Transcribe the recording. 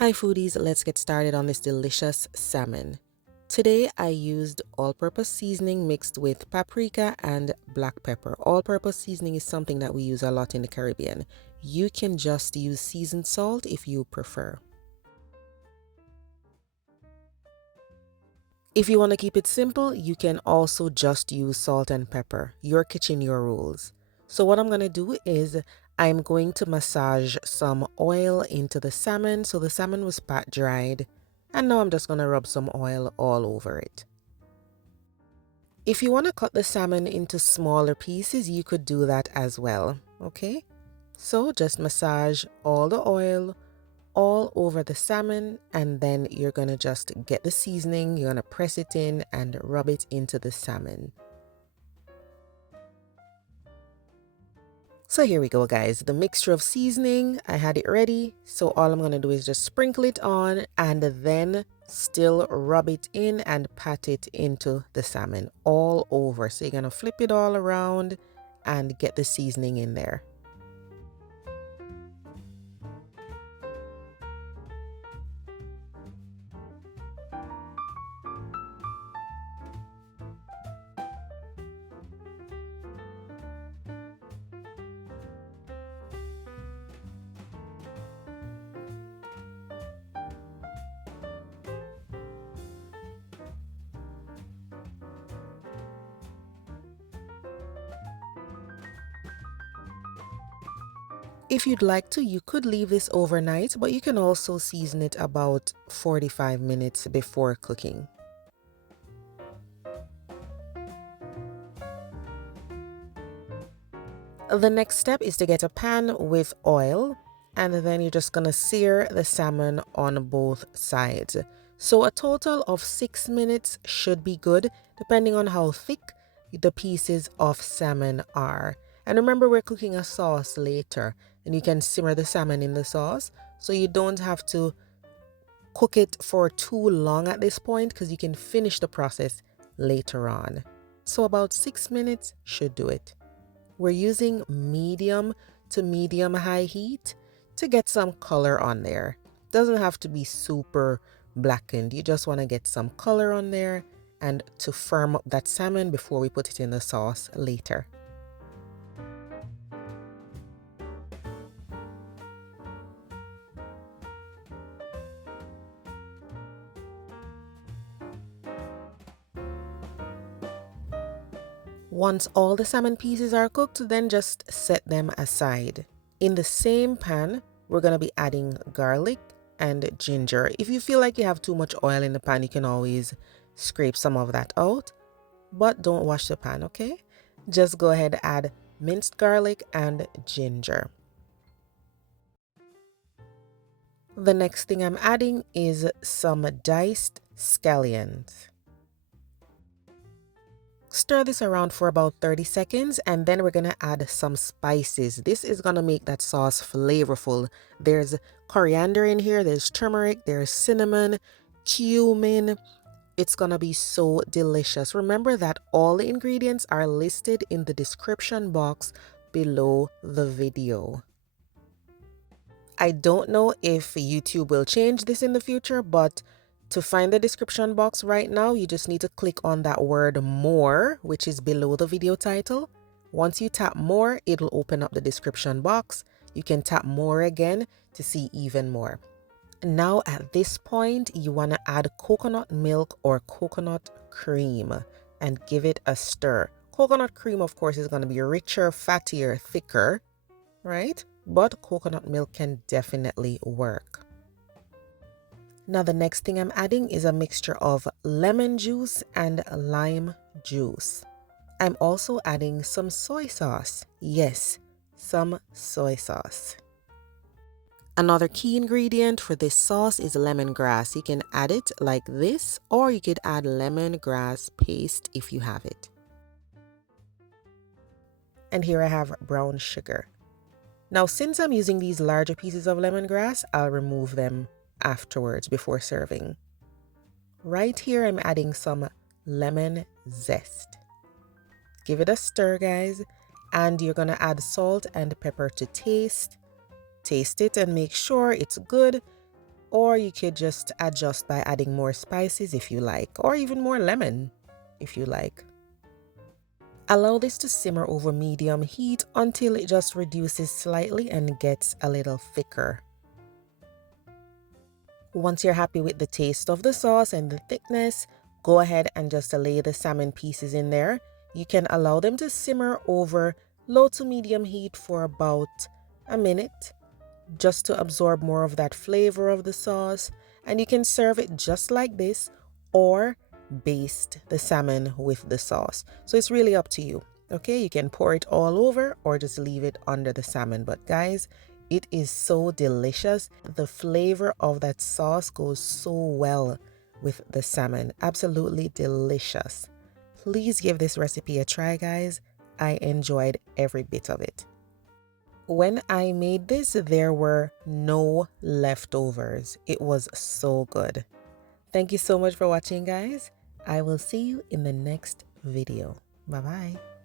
Hi foodies, let's get started on this delicious salmon. Today I used all-purpose seasoning mixed with paprika and black pepper. All-purpose seasoning is something that we use a lot in the Caribbean. You can just use seasoned salt if you prefer. If you want to keep it simple, you can also just use salt and pepper. Your kitchen, your rules. So what I'm going to do is I'm going to massage some oil into the salmon. So the salmon was pat dried. And now I'm just going to rub some oil all over it. If you want to cut the salmon into smaller pieces, you could do that as well. Okay? So just massage all the oil all over the salmon, and then you're gonna just get the seasoning, you're gonna press it in and rub it into the salmon. So here we go guys, the mixture of seasoning, I had it ready, so all I'm gonna do is just sprinkle it on and then still rub it in and pat it into the salmon all over. So you're gonna flip it all around and get the seasoning in there. If you'd like to, you could leave this overnight, but you can also season it about 45 minutes before cooking. The next step is to get a pan with oil, and then you're just gonna sear the salmon on both sides. So a total of 6 minutes should be good, depending on how thick the pieces of salmon are. And remember, we're cooking a sauce later, and you can simmer the salmon in the sauce, so you don't have to cook it for too long at this point, because you can finish the process later on. So about 6 minutes should do it. We're using medium to medium high heat to get some color on there. Doesn't have to be super blackened. You just want to get some color on there and to firm up that salmon before we put it in the sauce later. Once all the salmon pieces are cooked, then just set them aside. In the same pan, we're going to be adding garlic and ginger. If you feel like you have too much oil in the pan, you can always scrape some of that out, but don't wash the pan, okay? Just go ahead and add minced garlic and ginger. The next thing I'm adding is some diced scallions. Stir this around for about 30 seconds, and then we're going to add some spices. This is going to make that sauce flavorful. There's coriander in here, there's turmeric, there's cinnamon, cumin. It's going to be so delicious. Remember that all the ingredients are listed in the description box below the video. I don't know if YouTube will change this in the future, but to find the description box right now, you just need to click on that word more, which is below the video title. Once you tap more, it'll open up the description box. You can tap more again to see even more. Now at this point, you want to add coconut milk or coconut cream and give it a stir. Coconut cream, of course, is going to be richer, fattier, thicker, right? But coconut milk can definitely work. Now the next thing I'm adding is a mixture of lemon juice and lime juice. I'm also adding some soy sauce. Yes, some soy sauce. Another key ingredient for this sauce is lemongrass. You can add it like this, or you could add lemongrass paste if you have it. And here I have brown sugar. Now, since I'm using these larger pieces of lemongrass, I'll remove them afterwards before serving. Right here, I'm adding some lemon zest. Give it a stir, guys, and you're gonna add salt and pepper to taste. Taste it and make sure it's good. or you could just adjust by adding more spices if you like, or even more lemon if you like. Allow this to simmer over medium heat until it just reduces slightly and gets a little thicker. Once you're happy with the taste of the sauce and the thickness, go ahead and just lay the salmon pieces in there. You can allow them to simmer over low to medium heat for about a minute, just to absorb more of that flavor of the sauce. And you can serve it just like this or baste the salmon with the sauce. So it's really up to you. Okay, you can pour it all over or just leave it under the salmon. But guys, it is so delicious. The flavor of that sauce goes so well with the salmon. Absolutely delicious. Please give this recipe a try, guys. I enjoyed every bit of it. When I made this, there were no leftovers. It was so good. Thank you so much for watching, guys. I will see you in the next video. Bye-bye.